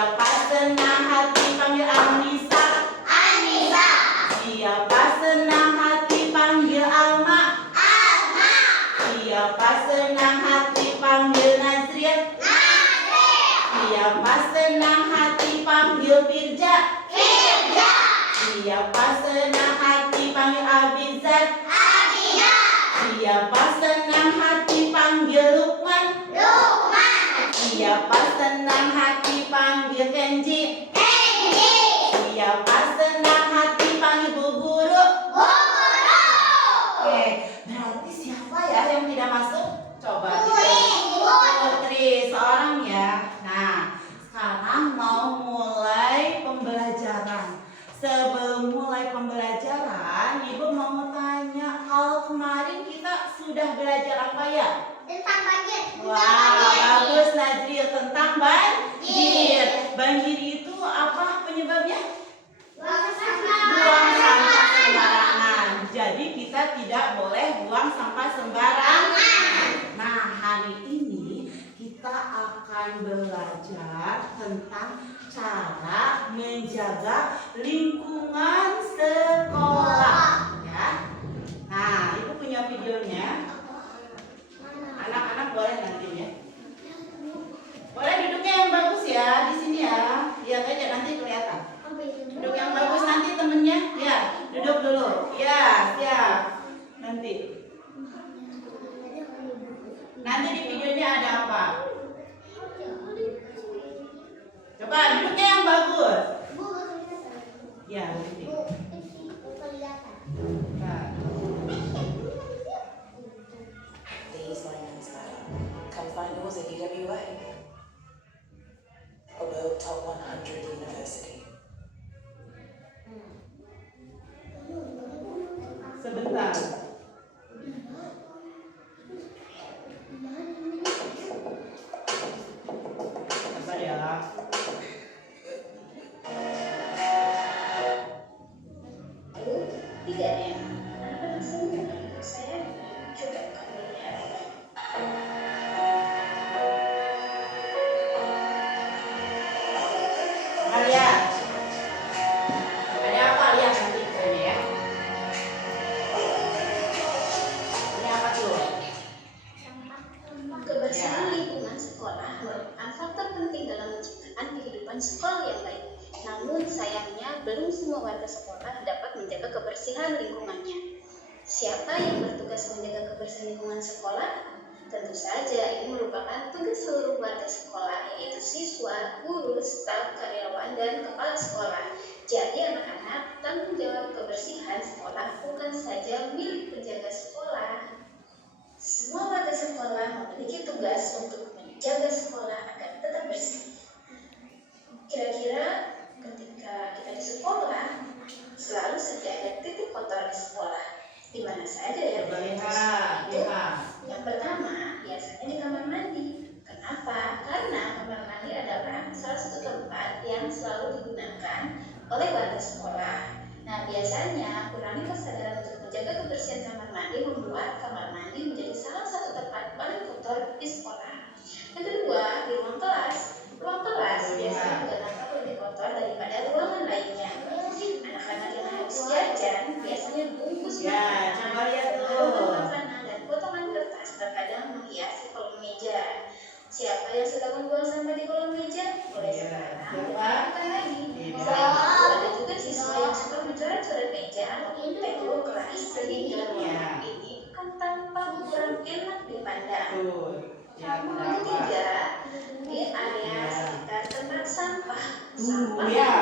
Siapa senang hati panggil Anissa. Anissa. Siapa senang hati panggil Alma. Alma. Siapa senang hati panggil Nazriah. Nazriah. Siapa senang hati panggil Firja. Firja. Siapa senang hati panggil Abizar. Abizar. Siapa senang hati panggil Lukman. Lukman. Siapa senang hati panggil Kenji. Kenji. Siapa senang hati panggil Bu Guru. Bu Guru. Oke, berarti siapa ya yang tidak masuk? Coba Putri. Putri, seorang ya. Nah, sekarang mau mulai pembelajaran. Sebelum mulai pembelajaran, Ibu mau tanya, kalau kemarin kita sudah belajar apa ya? Tentang banjir. Wah, bagus Najril, tentang banjir. Banjir itu apa penyebabnya? Buang Buang sampah sembarangan. Jadi kita tidak boleh buang sampah sembarangan. Nah, hari ini kita akan belajar tentang cara menjaga lingkungan sekolah, ya. Nah, Ibu punya videonya. Anak-anak boleh nanti ya. Boleh duduknya yang bagus ya di sini ya. Lihat aja nanti kelihatan. Duduk yang bagus nanti temennya. Ya, duduk dulu. Ya, siap. Nanti. Nanti di videonya ada apa? Coba duduknya yang bagus. Ya, nanti. Nah. These lanes come find yours at UWA. A world top 100 university. Sebentar. Sabar ya. Tidak ya, anak-anak semua saya coba kamu lihat. Maria. Ada apa lihat nanti sana ya. Ini apa tuh? Kebersihan lingkungan sekolah merupakan faktor penting dalam menciptakan kehidupan sekolah yang baik. Namun sayangnya belum semua warga sekolah dapat menjaga kebersihan lingkungannya. Siapa yang bertugas menjaga kebersihan lingkungan sekolah? Tentu saja ini merupakan tugas seluruh warga sekolah, yaitu siswa, guru, staf, karyawan, dan kepala sekolah. Jadi anak-anak, tanggung jawab kebersihan sekolah bukan saja milik penjaga sekolah. Semua warga sekolah memiliki tugas untuk menjaga sekolah agar tetap bersih. Kira-kira ketika kita di sekolah, selalu saja ada titik kotor di sekolah. Di mana saja ya? Coba lihat. Yang pertama, biasanya di kamar mandi. Kenapa? Karena kamar mandi adalah salah satu tempat yang selalu digunakan oleh warga sekolah. Nah, biasanya kurangi kesadaran untuk menjaga kebersihan kamar mandi membuat kamar mandi menjadi salah satu tempat paling kotor di sekolah. Yang kedua, di ruang kelas. Ruang kelas biasanya juga nampak lebih kotor daripada ruangan lainnya. Anak-anak yang habis jajan biasanya bungkus Ya, coba lihat tuh. makanan dan potongan kertas terkadang menghiasi kolom meja. Siapa yang suka membuang sampah di kolom meja? Boleh sekarang bukan lagi. Selain itu, ada juga siswa yang suka mencoret-coret meja ataupun tembok kelas sehingga ruangan ini akan tampak kurang enak dipandang. Tuh. Ya, Yang kenapa? ketiga, di area sekitar tempat sampah. Sampah Ya.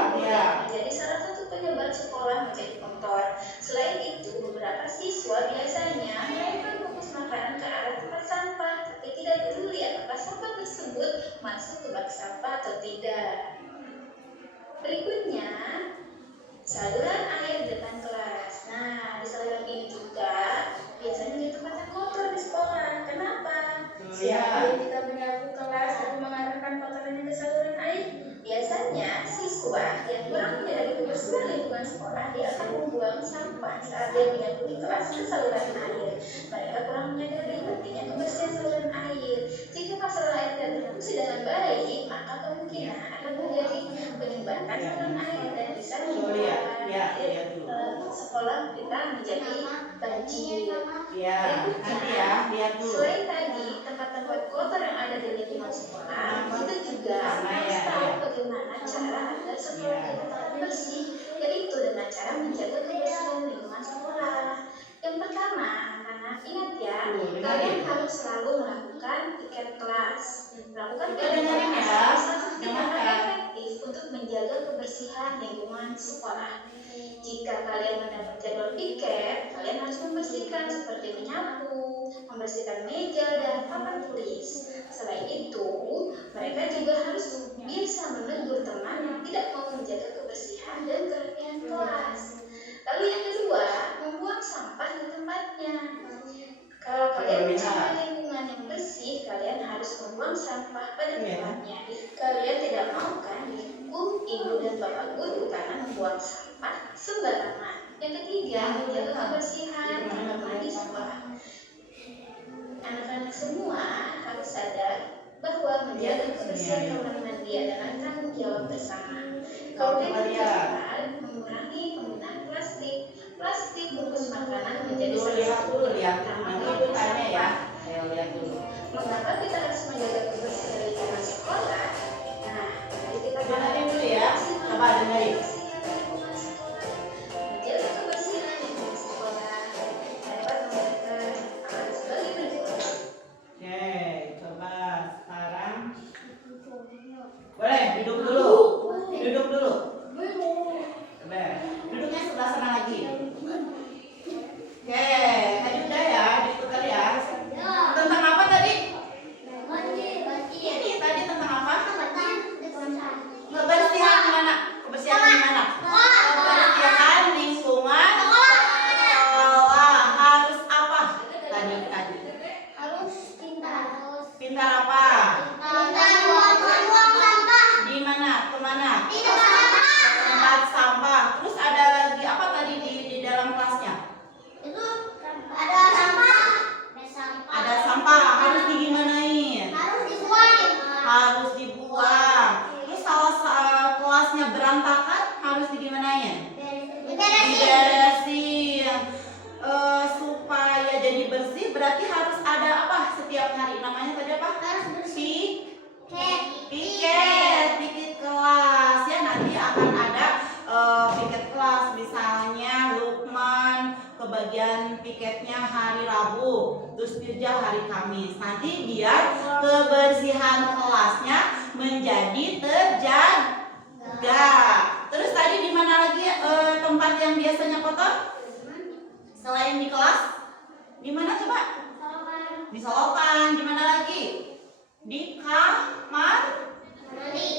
menjadi salah satu penyebab sekolah menjadi kotor. Selain itu, beberapa siswa biasanya melempar bungkus makanan ke arah tempat sampah, tapi tidak peduli apakah sampah tersebut masuk ke bak sampah atau tidak. Berikutnya, saluran air di depan kelas. Nah, di saluran ini juga biasanya jadi tempat yang kotor di sekolah. Kenapa? Siapa yang kita menyapu kelas dan mengarahkan kotorannya ke saluran air? Biasanya siswa yang kurang menjaga kebersihan lingkungan lingkungan sekolah, dia akan membuang sampah saat dia menyangkut kelas ke saluran air. Mereka kurang menyadari pentingnya kebersihan saluran air. Jika masalah air tidak terfungsi dengan baik, maka kemungkinan akan terjadi penyumbatan saluran air dan bisa menyebabkan sekolah kita menjadi banjir. Ya, nanti ya, lihat dulu. Selain tadi tempat-tempat kotor yang ada di lingkungan sekolah, kita juga harus tahu bagaimana cara agar sekolah kita tetap bersih, yaitu dengan cara menjaga kebersihan lingkungan sekolah. Yang pertama, anak-anak ingat ya, kalian harus selalu melakukan piket kelas. Melakukan piket kelas adalah satu tindakan efektif untuk menjaga kebersihan lingkungan sekolah. Jika kalian mendapat jadwal piket, kalian harus membersihkan seperti menyapu, membersihkan meja dan papan tulis. Selain itu, mereka juga harus bisa menegur teman yang tidak mau menjaga kebersihan dan kerapian kelas. Lalu yang kedua, membuang sampah di tempatnya. Kalau kalian mencintai lingkungan yang bersih, kalian harus membuang sampah pada tempatnya. Kalian tidak mau kan dihukum ibu dan bapak guru karena membuang sampah sembarangan. Yang ketiga, menjaga kebersihan tanaman di sekolah. Anak-anak semua harus sadar bahwa menjaga kebersihan kamar mandi adalah tanggung jawab bersama. Kalian mengurangi penggunaan plastik bungkus makanan menjadi salah satu Nanti tanya ya. Ayo lihat dulu. Mengapa kita harus menjaga kebersihan lingkungan sekolah? Nah, mari kita Dengerin dulu ya. Coba dengerin. Menjaga kebersihan lingkungan sekolah dapat memberikan alat sebagai berikut. Oke, coba sekarang. Boleh duduk dulu. Duduk dulu. Coba. Duduknya sebelah sana lagi. Oke, tadi udah ya, diputar ya. Tentang apa tadi? Ini tadi tentang apa? Kebersihan gimana? Kebersihan gimana? Kebersihan lingkungan sekolah harus apa? Tadi. Pintar apa? Di mana? Kemana? Tempat sampah. Terus ada lagi apa tadi di dalam kelasnya? Ada sampah. Harus digimanain? Harus dibuang. Terus kalau kelasnya berantakan harus digimanain? Diberesin. Supaya jadi bersih berarti harus ada apa setiap hari? Namanya tadi apa? Piket kelas ya, nanti akan ada piket kelas. Misalnya Lukman kebagian piketnya hari Rabu, terus Firja hari Kamis. Nanti biar kebersihan kelasnya menjadi terjaga. Terus tadi di mana lagi tempat yang biasanya kotor? Selain di kelas, di mana coba? Di solokan. Di mana lagi? Di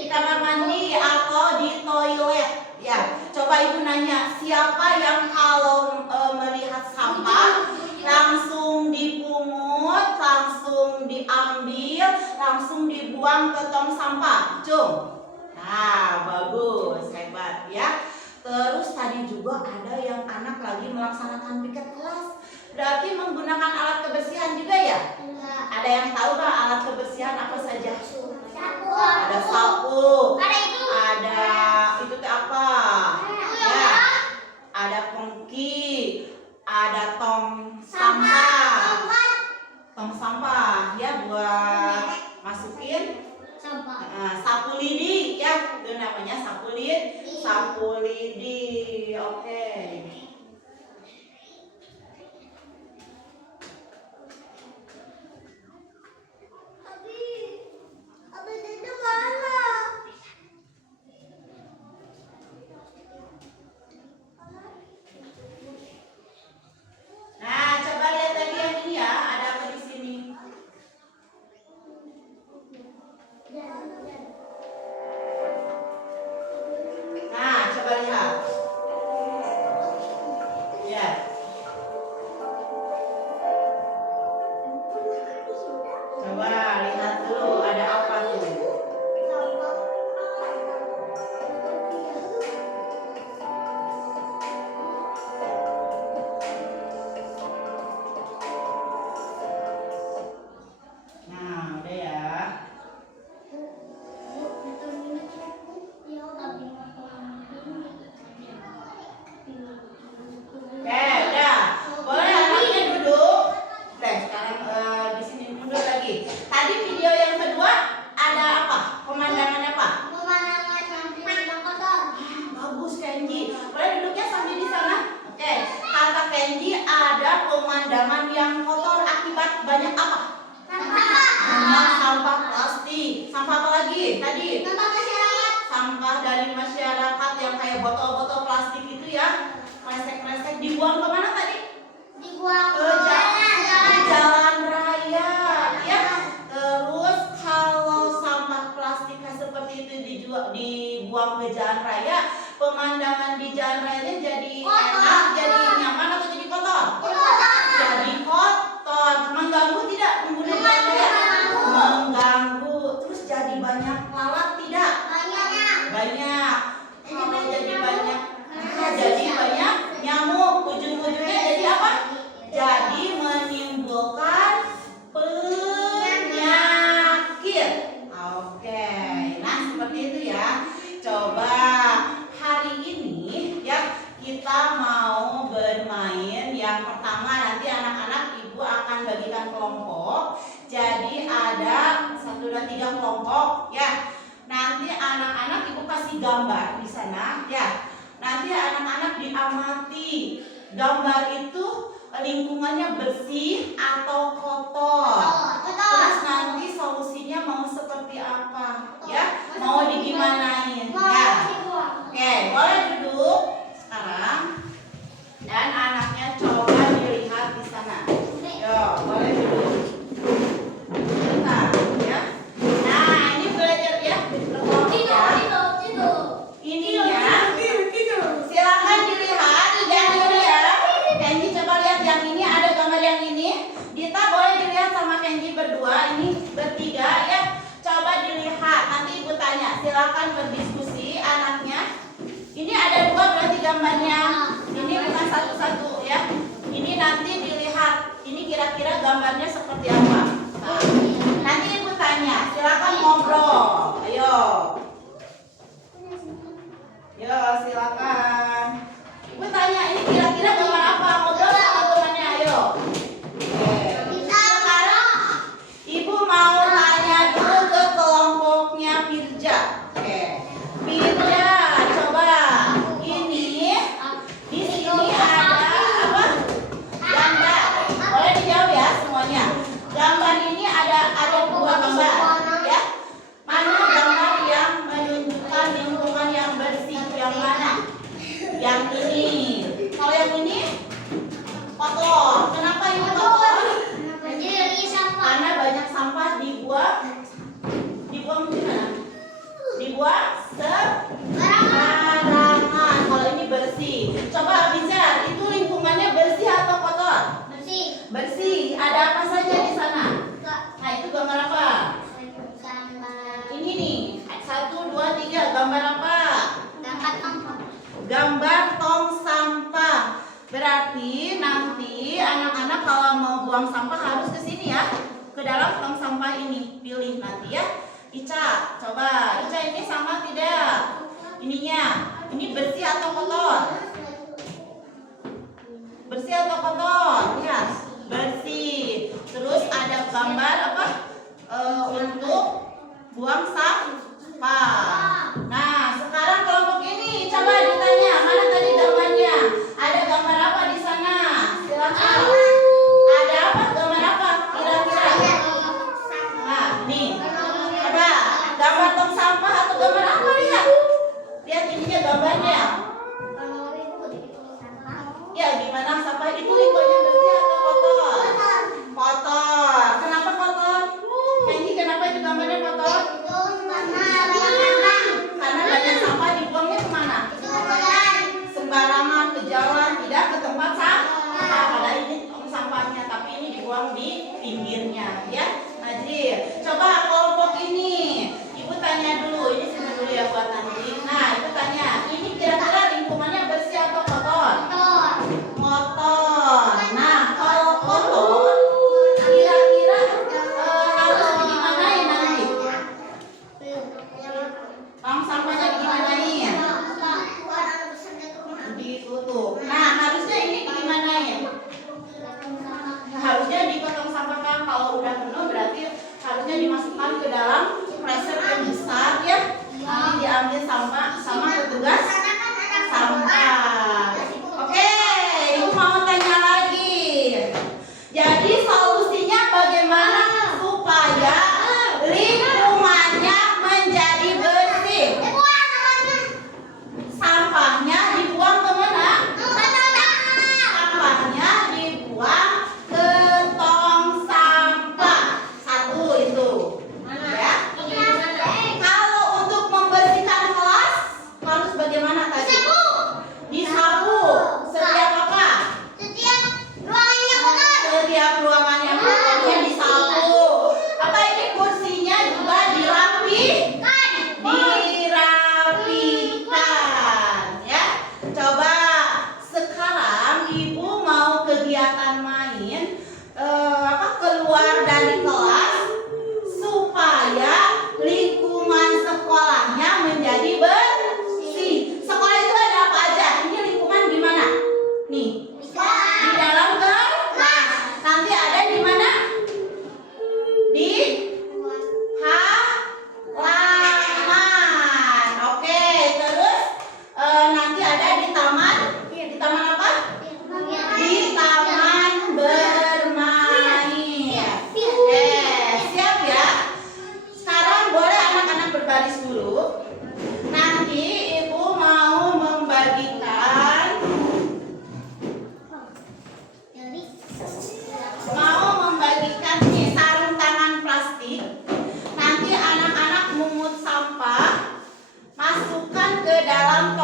kamar mandi atau di toilet. Ya, coba ibu nanya, siapa yang kalau melihat sampah langsung dipungut, langsung diambil, langsung dibuang ke tong sampah? Cung. Nah, bagus, hebat ya. Terus tadi juga ada yang anak lagi melaksanakan piket kelas. Berarti menggunakan alat kebersihan juga ya? Ada yang tahu nggak alat kebersihan apa saja? Ada sapu. Ada itu teh apa? Ya. Ada pengki. Ada tong sampah. Tong sampah ya buat masukin sapu lidi ya, itu namanya sapu lidi. Oke. Nah, coba lihat lagi yang ini ya, ada apa di sini? Nah, coba lihat. dari masyarakat yang kayak botol-botol plastik itu ya, kresek-kresek dibuang kemana tadi? Dibuang Ke jalan raya ya. Terus kalau sampah plastiknya seperti itu dibuang ke jalan raya, pemandangan di jalan raya jadi enak, jadi nyaman atau jadi kotor? Jadi kotor. Mengganggu tidak pengguna jalan raya? Mengganggu. Terus jadi banyak lalat tidak? Banyak. Kalau jadi banyak, jadi banyak nyamuk. Ujung-ujungnya jadi apa? Jadi menimbulkan penyakit. Oke, nah seperti itu ya. Coba hari ini ya kita mau bermain. Yang pertama nanti anak-anak ibu akan bagikan kelompok. Jadi ada 1, 2, 3 kelompok ya. Nanti anak-anak ibu kasih gambar di sana ya. Nanti anak-anak diamati gambar itu lingkungannya bersih atau kotor. Terus nanti solusinya mau seperti apa ya? Mau digimanain ya? Oke, boleh duduk sekarang. Dan anaknya coba dilihat di sana. Yo, boleh duduk. Bentar ya. Nah, ini belajar ya. Ininya silakan dilihat yang ini ya. Kenji coba lihat yang ini, ada gambar yang ini. Dita boleh dilihat sama Kenji berdua, ini bertiga ya. Coba dilihat, nanti ibu tanya. Silakan berdiskusi anaknya. Ini ada 2 berarti gambarnya. Ini bukan satu-satu ya. Ini nanti dilihat. Ini kira-kira gambarnya seperti apa. Nah, nanti ibu tanya. Silakan ngobrol. Ayo. Yo, silakan. Ibu tanya ini kira-kira gambar apa? Ngobrol sama temannya, ayo. Oke. Sekarang ibu mau tanya dulu ke kelompoknya Firja. Oke. Firja, coba. Ini di sini ada apa? Gambar. Boleh dijawab ya semuanya. Gambar ini ada 2 gambar, ya. Mana gambar yang menunjukkan lingkungan yang bersih? Yang mana? Yang ini. Kalau yang ini kotor. Kenapa ini kotor? Karena banyak sampah dibuang di mana? Dibuang sembarangan. Kalau ini bersih. Coba Bizar, itu lingkungannya bersih atau kotor? Bersih. Ada apa saja di sana? Nah, itu gambar apa? Ini nih. 1, 2, 3. Gambar apa? Gambar tong sampah. Berarti nanti anak-anak kalau mau buang sampah harus ke sini ya. Ke dalam tong sampah ini. Pilih nanti ya. Ica, coba. Ica ini sama tidak? Ininya. Ini bersih atau kotor? Bersih atau kotor? Lihat. Bersih. Terus ada gambar apa? Untuk buang sampah. Nah, sekarang kelompok ini coba ditanya, mana tadi gambarnya? Ada gambar apa di sana? Silakan. Ada apa? Gambar apa? Kira-kira. Nah, nih. Coba gambar tong sampah atau gambar apa, lihat? Lihat ininya gambarnya. Ya, gimana sampah itu lingkungannya bersih atau kotor? Kotor. Kenapa kotor? Kenji, kenapa itu gambarnya kotor? Karena banyak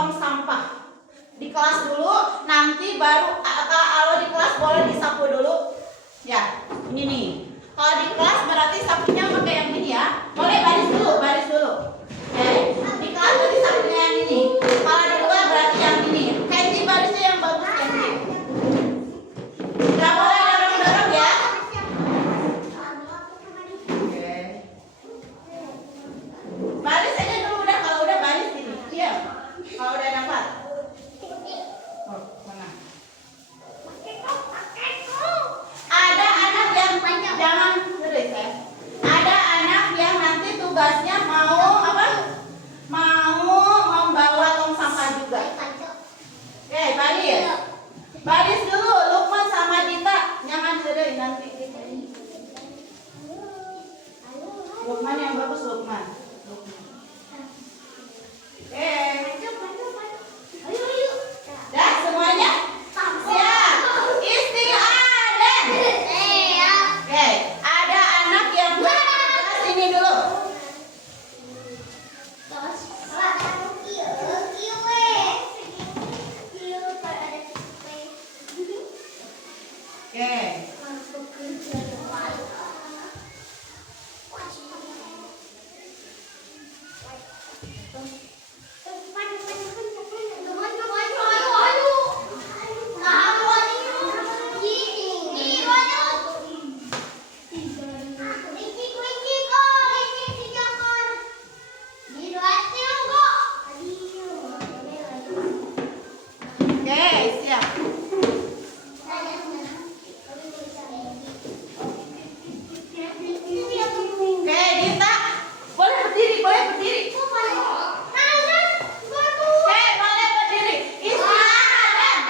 tong sampah. Di kelas dulu, nanti baru kalau di kelas boleh disapu dulu. Ya, ini nih. Kalau di kelas berarti sapunya pakai yang ini ya. Boleh baris dulu, baris dulu. Oke, di kelas berarti sapunya yang ini. Kalau di luar berarti yang ini. Kenji barisnya yang bagus Kenji. Gak boleh dorong-dorong ya. Oke. Baris aja dulu udah, kalau udah baris gini. Diam. Kalau udah dapat. Oh, mana? Ada anak yang jangan serius ya. Ada anak yang nanti tugasnya mau apa? Mau membawa tong sampah juga. Oke, baris. Baris dulu, Lukman sama Dita. Jangan serius nanti. Lukman yang bagus, Lukman. Dah semuanya? Siap. Istiadat. Oke, ada anak yang sini dulu. Oke. Oke, siap. Oke, Dita. Boleh berdiri, boleh berdiri. Oke, boleh berdiri. Istiadat.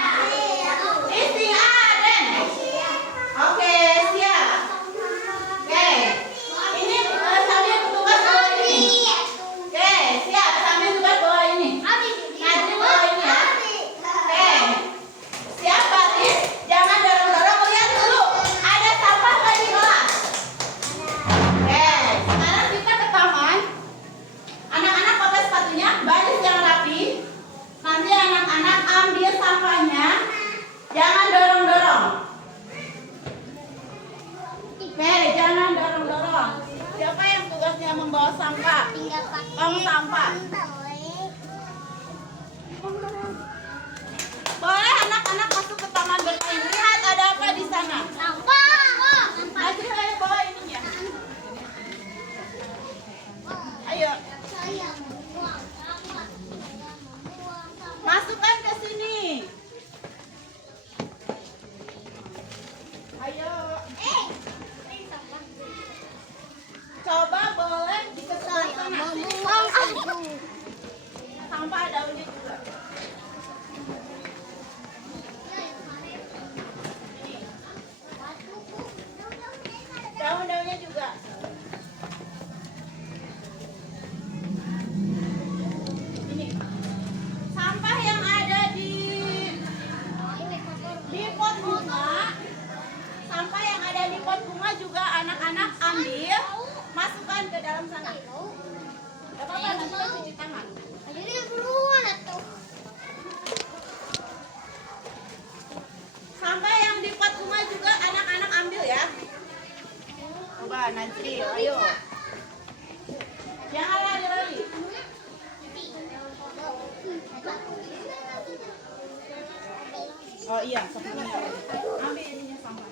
Istiadat. Oke, siap. Oke. Ini sambil tugas bawa ini. Oke, siap. Sambil tugas bawa ini. Najri bawa ini ya. Oke. Siap, baris. Jangan dorong-dorong. Lihat dulu. Ada sampah nggak di kelas? Oke. Sekarang kita ke taman. Anak-anak pakai sepatunya, baris yang rapi. Nanti anak-anak ambil sampahnya. Jangan dorong-dorong. Oke, jangan dorong-dorong. Siapa yang tugasnya membawa sampah? Tong sampah. Boleh anak-anak masuk ke taman bermain. Lihat ada apa di sana. Najri, ayo bawa ininya. Ayo, masukkan ke sini. Ayo. Coba boleh di sebelah sana. Sampah daunnya juga. Daun-daunnya juga. Ini sampah yang ada di pot bunga. Sampah yang ada di pot bunga juga anak-anak ambil, masukkan ke dalam sana. Gak apa-apa, nanti kita cuci tangan. Sampah yang di pot bunga juga anak-anak ambil ya. Coba Najri, ayo. Jangan lari-lari. Oh iya, sampahnya. Ambil ininya sampah.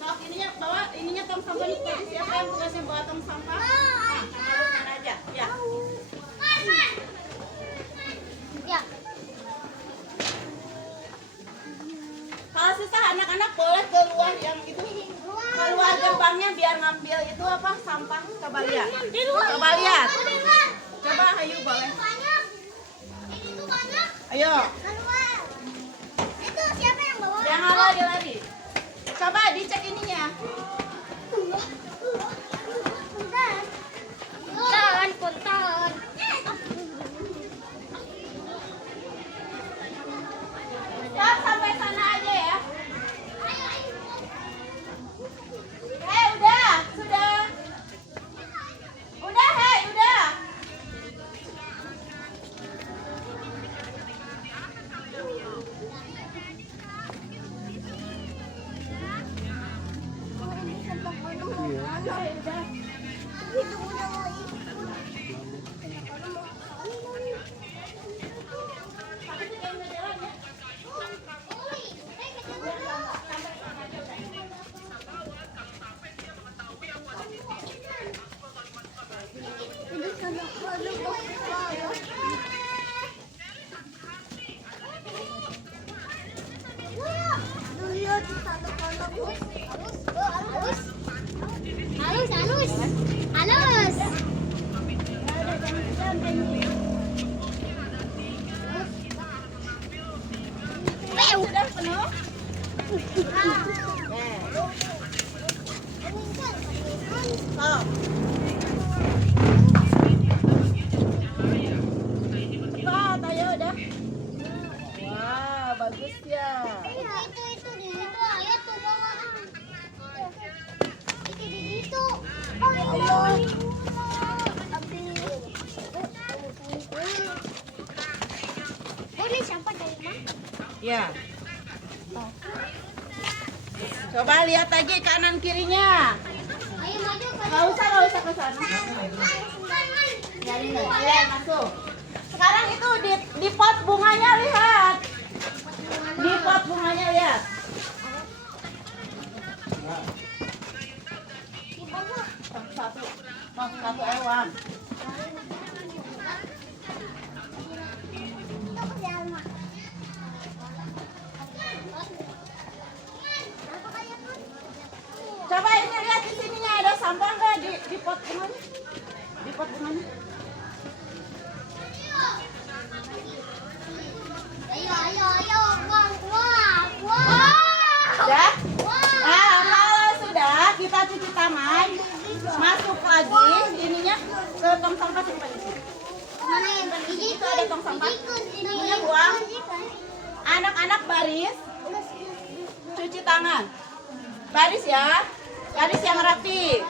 Sok ininya bawa ininya tong sampah nih. Siapa yang tugasnya bawa tong sampah? Nah, mana aja. Ya. Kalau susah anak-anak boleh keluar yang itu. Keluar gerbangnya biar ngambil itu apa? Sampah. Coba lihat. Coba lihat. Coba ayo boleh. Ayo. Jangan lari-lari. Coba dicek ininya. Punten. Stop sampai sana aja ya. Udah, sudah. Stop. Cepat, ayo udah. Wah, bagus ya. Itu ayat tuh bawah. Itu di situ. Oh, Ayo. Ini siapa dari mana? Ya. Coba lihat lagi kanan kirinya. Ayo maju ke Nggak usah ke sana. Ya, masuk. Sekarang itu di pot bunganya lihat. Di pot bunganya lihat. Satu ewan. Coba ini lihat di sininya ada sampah nggak di pot bunganya? Di pot bunganya. Ayo. Wah. Sudah? Nah, kalau sudah kita cuci tangan, masuk lagi ininya ke tong sampah simpan di sini. Mana yang begini? Itu ada tong sampah. Ininya buang. Anak-anak baris, cuci tangan. Baris ya, baris yang rapi.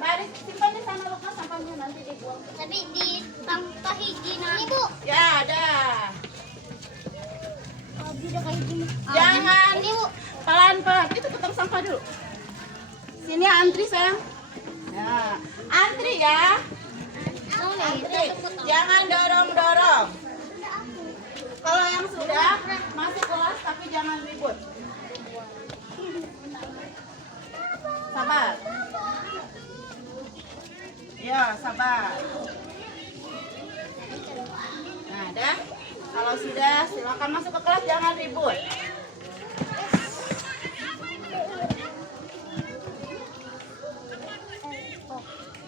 Baris simpan di sana Lukman, sampahnya nanti dibuang. Tapi di sampah higienis ini, Bu. Ya ada. Udah kayak gini. Jangan Ini, Bu. pelan-pelan. Itu ke tong sampah dulu. Sini antri sayang. Ya, antri ya. Antri. Jangan dorong-dorong. Kalau yang sudah masuk kelas tapi jangan ribut. Sabar. Ya, sabar. Nah, dah. Kalau sudah, silakan masuk ke kelas, jangan ribut.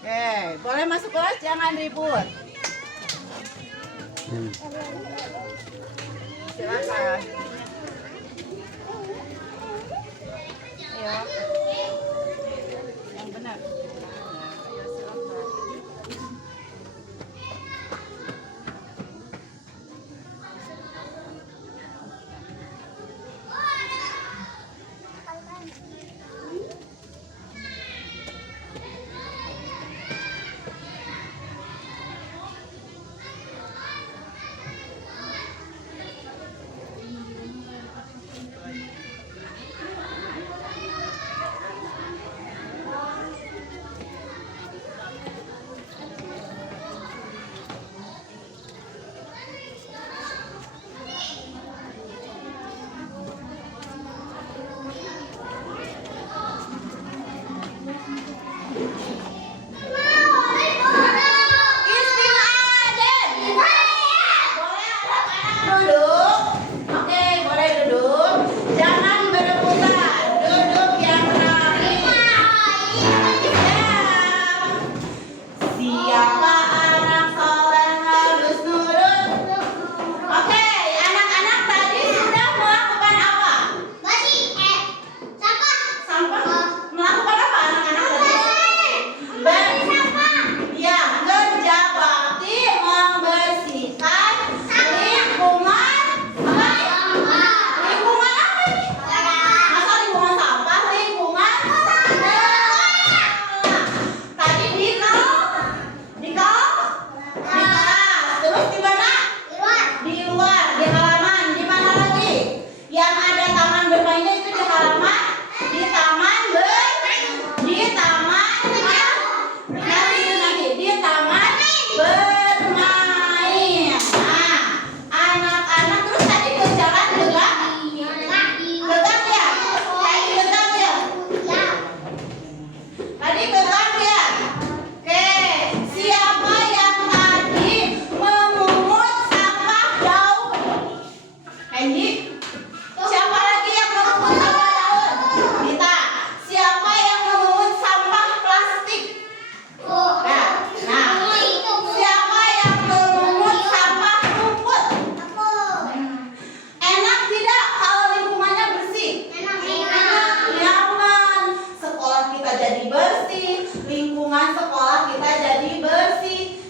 Oke, boleh masuk kelas, jangan ribut. Silakan. Ayo. Yang benar. Ayo silakan.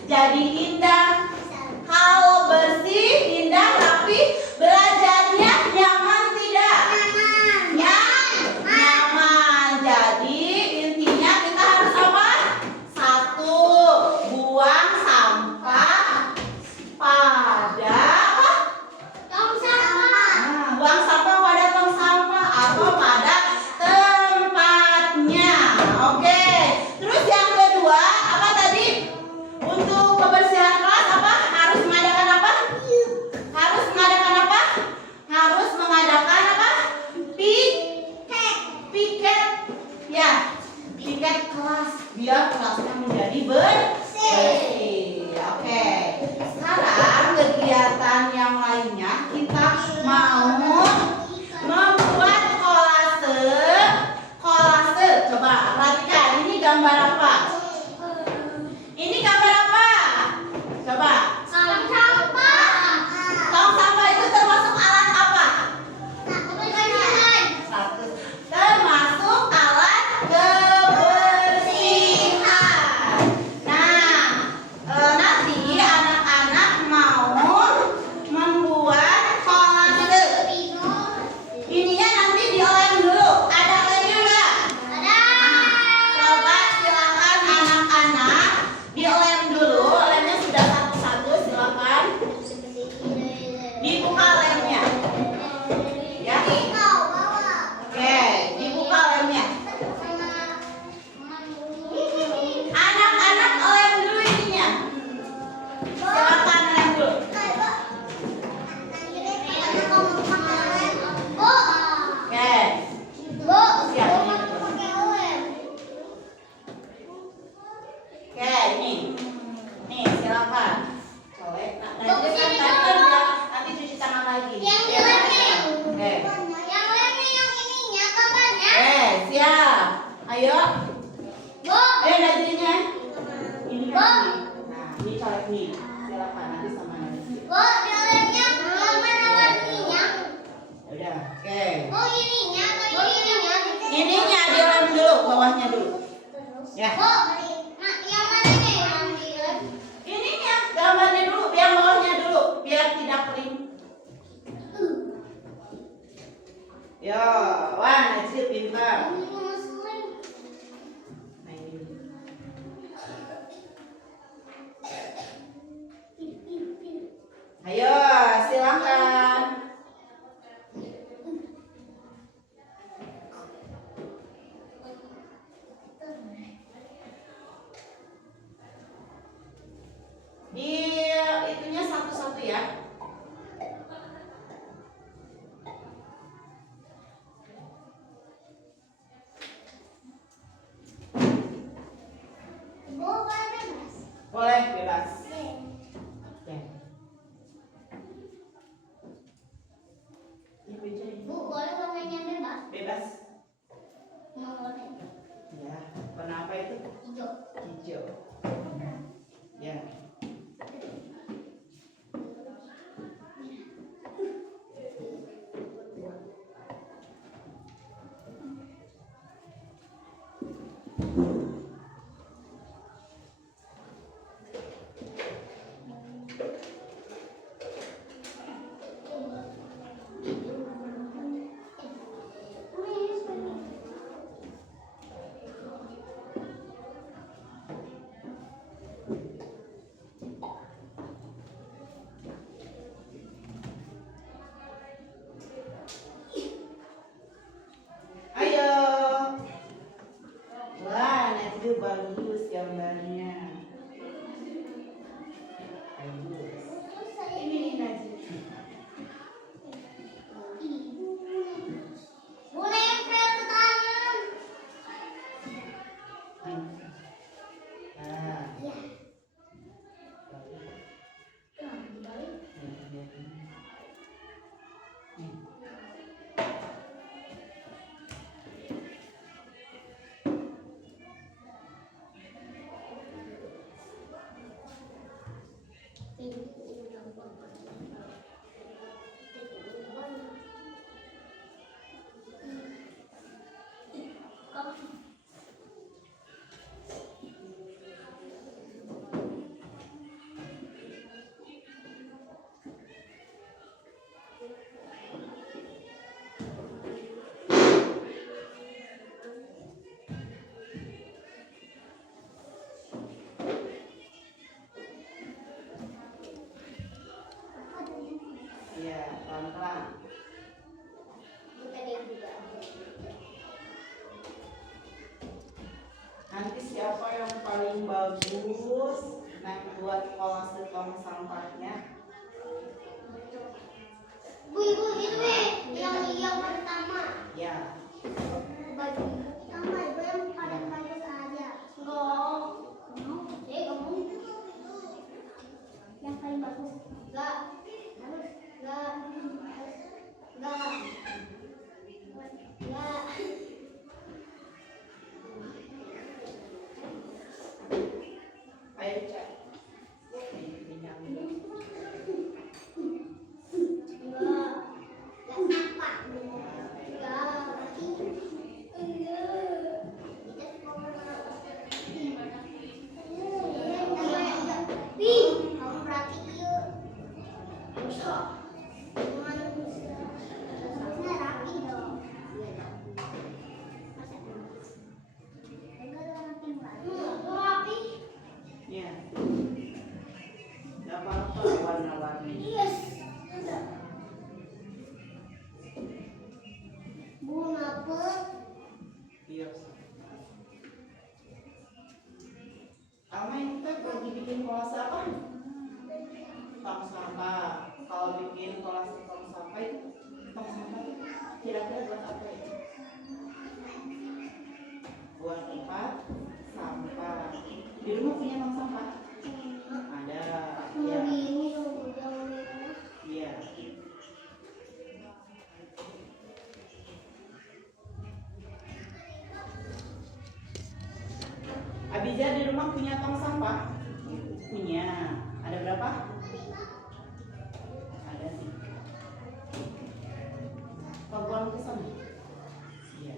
jadi indah. Kalau bersih, indah, rapi, belajarnya nyaman tidak? Nyaman. Jadi intinya kita harus apa? 1, buang sampah pada apa? Tong sampah. Nah, buang sampah pada tong sampah atau pada tempatnya. Oke. Terus yang kedua, apa tadi? Untuk kebersihan kelas apa? Harus mengadakan apa? Harus mengadakan apa? Harus mengadakan apa? Piket. Ya, piket kelas biar kelasnya menjadi bersih. Oke. Sekarang kegiatan yang lainnya kita mau membuat kolase. Coba perhatikan, ini gambar apa? Ini gambar apa? Coba. Tong sampah. Tong sampah itu termasuk alat apa? Kebersihan. Termasuk alat kebersihan. Nah, nanti anak-anak mau membuat kolase. Ininya nanti dilem dulu. Ada lemnya enggak? Ada. Coba silakan anak-anak dilem dulu. Lemnya sudah satu-satu, silakan dibuka lemnya. Ya. Oke, dibuka lemnya. Anak-anak lem dulu ininya. Silakan lem dulu. Oke. Siap. Oke, ini. Nih, silakan. Colek. Nah, nanti nanti cuci tangan lagi. Oke. Siap. Ayo. Ayo Najrinya. Ini kan ini. Nah, ini colek nih. Silakan nanti sama Najri. Udah. Oke. Ininya dilem dulu, bawahnya dulu. Ya. Ininya gambarnya dulu, biar bawahnya dulu, biar tidak kering. Yo, wah Najri pintar. Nah, ini. Ayo, silakan. Itunya satu-satu ya. Boleh bebas. Ya. Ini bebas. Bebas. Ya. Warna apa itu? Hijau. Ya. pelan-pelan. Bukan yang juga. Nanti siapa yang paling bagus buat kolase tong sampahnya? Bu, ibu itu yang pertama. Ya. Baju sama ibu yang paling bagus aja. Enggak. Kamu. Yang paling bagus. Enggak. Harus enggak. Enggak. Enggak. Ayo cek. Ya. Gak apa-apa warna-warni. Bunga apa? Iya. Kamu yang kita lagi bikin kolase apa? Tong sampah. Kalau bikin kolase tong sampah itu tong sampah itu kira-kira buat apa ya? Buat tempat sampah. Di rumah punya tong sampah? Ada. Ya. Iya. Abizar di rumah punya tong sampah? Punya. Ada berapa? Ada sih. Buang ke sana. Iya.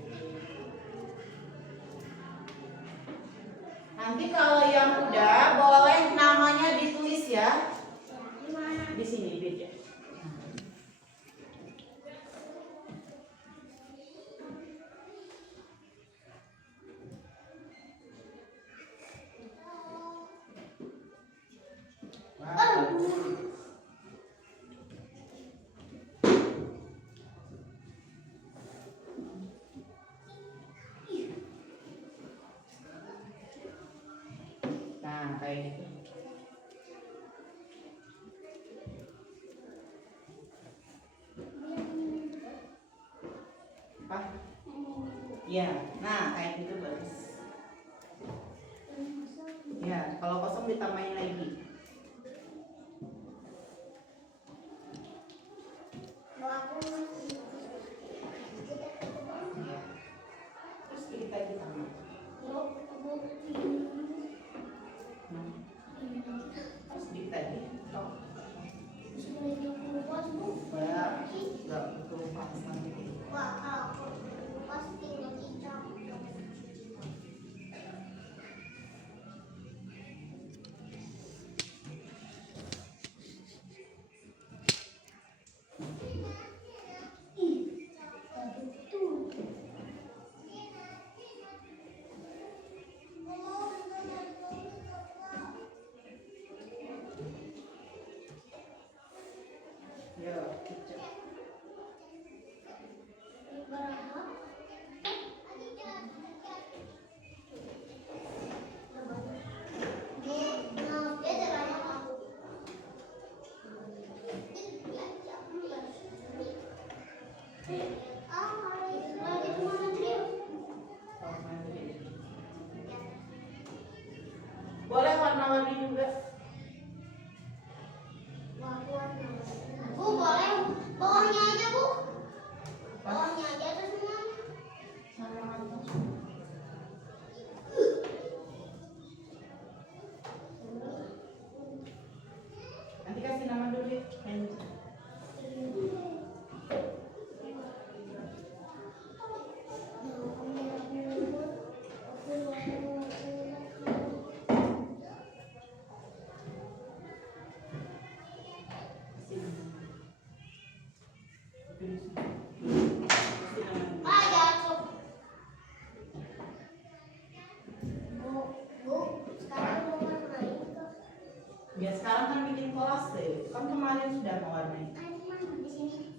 Nanti kalau yang udah boleh namanya ditulis ya. Di sini beda. Nah, kayak gitu. Apa? Ya, nah kayak gitu bagus. Ya, kalau kosong ditambahin lagi. Ya. Terus kita ditambah. Nah, terus dikit lagi. Nggak butuh pas nanti. Ya, kecil. Boleh warna-warni juga. Bu, boleh bawahnya aja, Bu. Bawahnya aja atau semuanya? Sama atas. Nanti kasih nama dulu ya. Ah, jatuh. Bu, sekarang mau warnain kok. Ya sekarang kan bikin kolase. Kan kemarin sudah mewarnai. Di sini.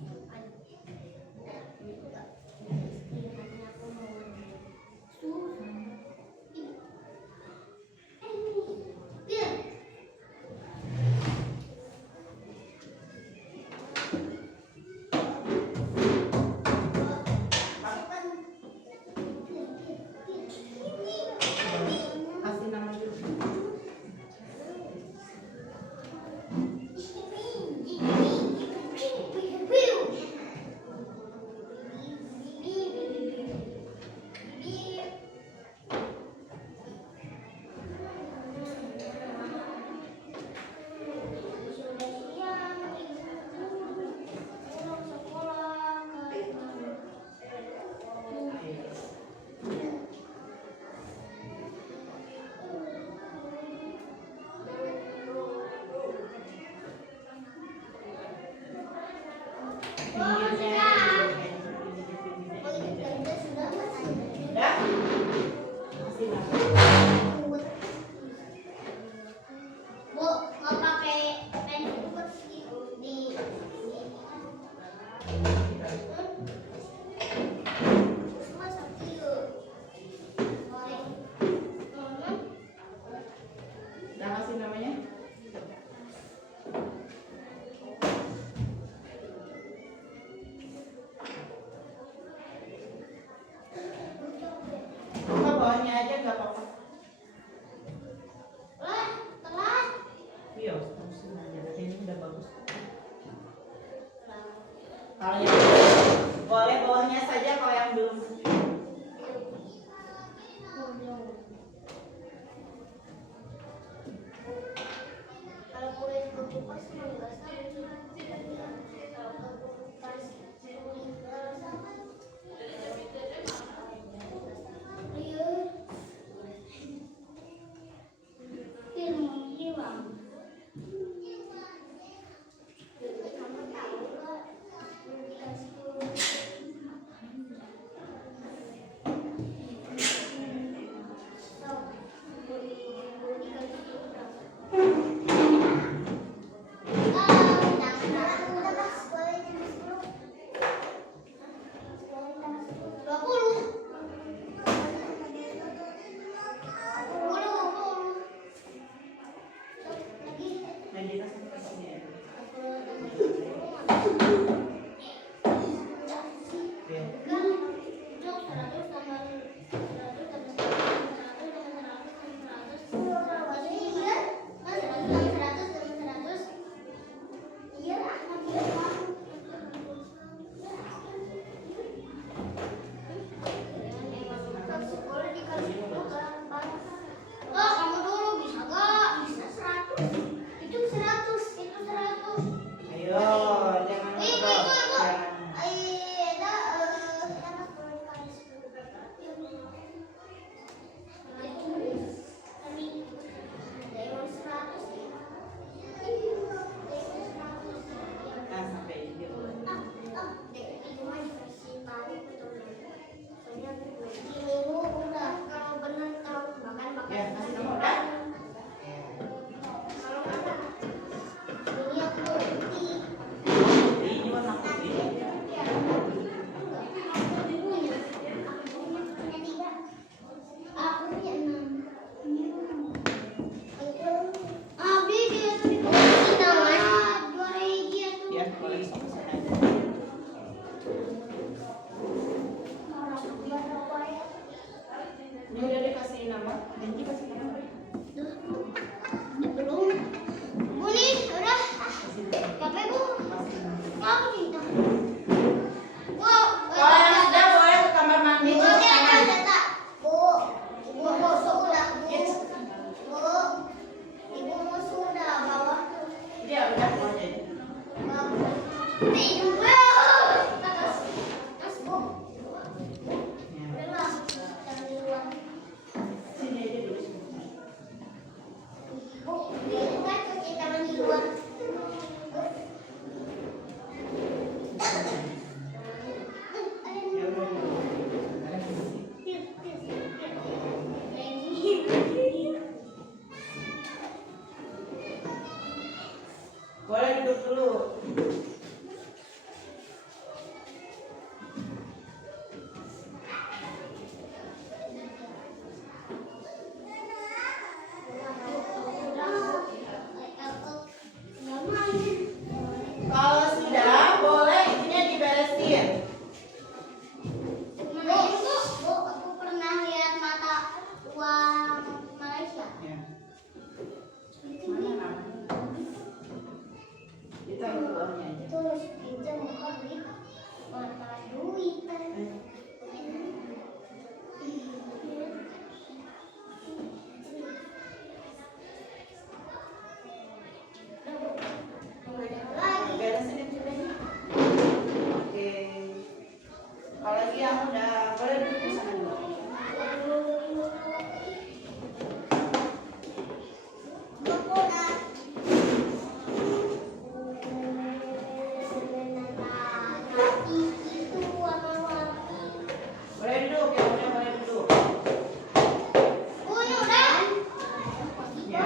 dulu. Kalau sudah, boleh ininya diberesin. Bu, aku pernah lihat mata uang Malaysia. Ya. Mana namanya? Ditaruh uangnya aja. Terus kita mau beli mata duit. Lagi. Beresin itu deh. Oke. Kalau lagi yang udah boleh duduk di sana dulu. Boleh duduk ya, udah boleh duduk. Nah, ya, ya.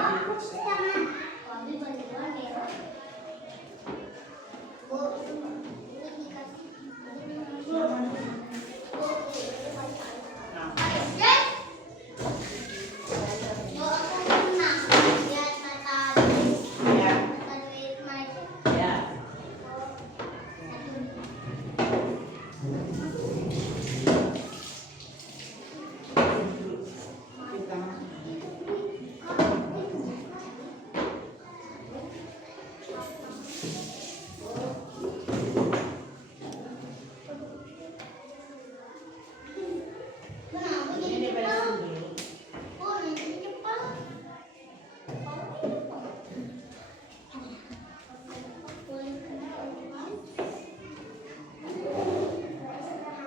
Kita ini diberesin dulu.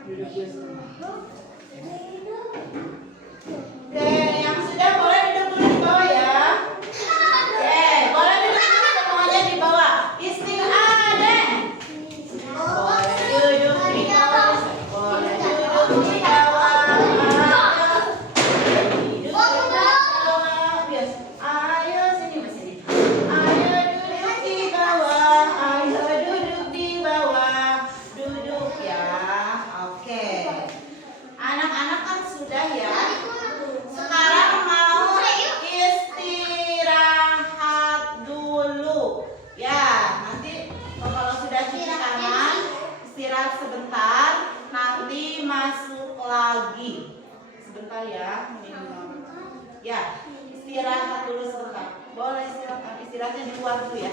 Duduk di sana. Oke, yang sudah boleh duduk dulu di bawah ya. Oke, boleh duduk dulu semuanya di bawah. Istiadah. Boleh duduk di bawah. Boleh duduk di bawah. Duduk di bawah. Bias. Ayo sini Mas sini. Ayo duduk di bawah. Ayo duduk di bawah. Duduk ya. Oke. Anak-anak kan sudah ya. Sekarang mau istirahat dulu. Ya, nanti kalau sudah cuci tangan, istirahat sebentar, nanti masuk lagi. Sebentar ya, minimal. Ya, istirahat dulu sebentar. Boleh istirahatnya di luar dulu ya.